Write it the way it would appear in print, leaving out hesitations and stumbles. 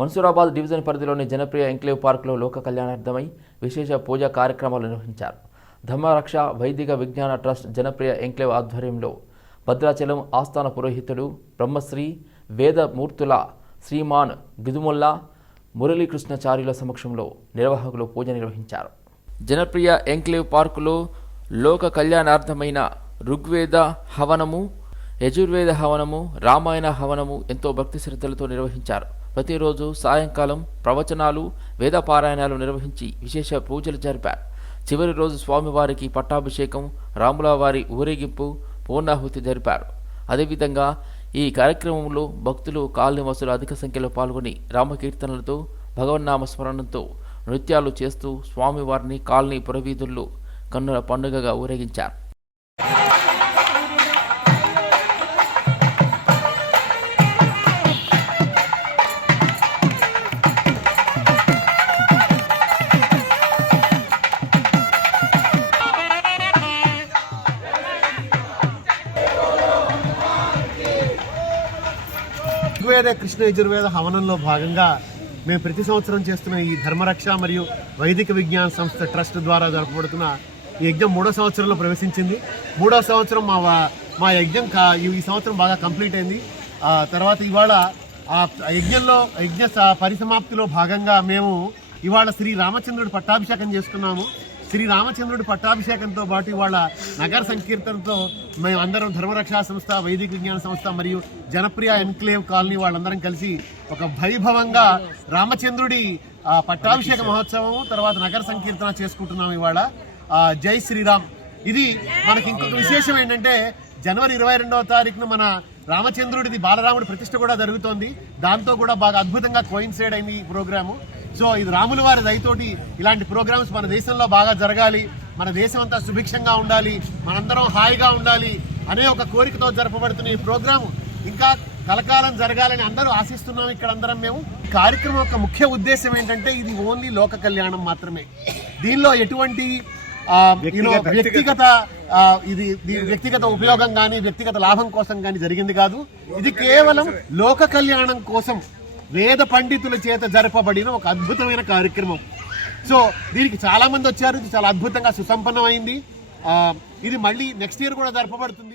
Mansoorabad division పరిధిలోని Janapriya enclave పార్కులో లోక కళ్యాణార్థమై విశేష పూజా కార్యక్రమాలు నిర్వహించారు. ధర్మరక్ష వైదిక విజ్ఞాన ట్రస్ట్ జనప్రియ ఎంక్లేవ్ ఆధ్వర్యంలో భద్రాచలం ఆస్థాన పురోహితుడు బ్రహ్మశ్రీ వేదమూర్తుల శ్రీమాన్ గిదుముల్లా మురళీకృష్ణచార్యుల సమక్షంలో నిర్వాహకులు పూజ నిర్వహించారు. జనప్రియ ఎంక్లేవ్ పార్కులో లోక కళ్యాణార్థమైన ఋగ్వేద హవనము, యజుర్వేద హవనము, రామాయణ హవనము ఎంతో భక్తి శ్రద్ధలతో నిర్వహించారు. ప్రతిరోజు సాయంకాలం ప్రవచనాలు, వేద పారాయణాలు నిర్వహించి విశేష పూజలు జరిపారు. చివరి రోజు స్వామివారికి పట్టాభిషేకం, రాముల వారి ఊరేగింపు, పూర్ణాహుతి జరిపారు. అదేవిధంగా ఈ కార్యక్రమంలో భక్తులు కాలనివాసులు అధిక సంఖ్యలో పాల్గొని రామకీర్తనలతో భగవన్నామ స్మరణంతో నృత్యాలు చేస్తూ స్వామివారిని కాలనీ పురవీధుల్లో కన్నుల పండుగగా ఊరేగించారు. ఋగ్వేద కృష్ణ యజుర్వేద హవనంలో భాగంగా మేము ప్రతి సంవత్సరం చేస్తున్న ఈ ధర్మరక్ష మరియు వైదిక విజ్ఞాన సంస్థ ట్రస్ట్ ద్వారా జరపబడుతున్న ఈ యజ్ఞం 3వ సంవత్సరంలో ప్రవేశించింది. 3వ సంవత్సరం మా యజ్ఞం ఈ సంవత్సరం బాగా కంప్లీట్ అయింది. తర్వాత ఇవాళ యజ్ఞ పరిసమాప్తిలో భాగంగా మేము ఇవాళ శ్రీ రామచంద్రుడి పట్టాభిషేకం చేసుకున్నాము. శ్రీ రామచంద్రుడి పట్టాభిషేకంతో పాటు ఇవాళ నగర సంకీర్తనతో మేము అందరం ధర్మరక్షా సంస్థ, వైదిక విజ్ఞాన సంస్థ మరియు జనప్రియ ఎన్క్లేవ్ కాలనీ వాళ్ళందరం కలిసి ఒక వైభవంగా రామచంద్రుడి పట్టాభిషేక మహోత్సవం తర్వాత నగర సంకీర్తన చేసుకుంటున్నాం ఇవాళ. జై శ్రీరామ్. ఇది మనకి ఇంకొక విశేషం ఏంటంటే జనవరి 22వ తారీఖున మన రామచంద్రుడిది బాలరాముడి ప్రతిష్ఠ కూడా జరుగుతోంది. దాంతో కూడా బాగా అద్భుతంగా కోయిన్సైడ్ అయింది ఈ ప్రోగ్రాము. సో ఇది రాముల వారి దయతోటి ఇలాంటి ప్రోగ్రామ్స్ మన దేశంలో బాగా జరగాలి, మన దేశం అంతా సుభిక్షంగా ఉండాలి, మనందరం హాయిగా ఉండాలి అనే ఒక కోరికతో జరపబడుతున్న ఈ ప్రోగ్రాము ఇంకా కలకాలం జరగాలని అందరూ ఆశిస్తున్నాం. ఇక్కడ అందరం మేము కార్యక్రమం యొక్క ముఖ్య ఉద్దేశం ఏంటంటే ఇది ఓన్లీ లోక కళ్యాణం మాత్రమే. దీనిలో ఎటువంటి వ్యక్తిగత ఉపయోగం కానీ వ్యక్తిగత లాభం కోసం కానీ జరిగింది కాదు. ఇది కేవలం లోక కళ్యాణం కోసం వేద పండితుల చేత జరపబడిన ఒక అద్భుతమైన కార్యక్రమం. సో దీనికి చాలా మంది వచ్చారు. ఇది చాలా అద్భుతంగా సుసంపన్నమైంది. ఇది మళ్ళీ నెక్స్ట్ ఇయర్ కూడా జరపబడుతుంది.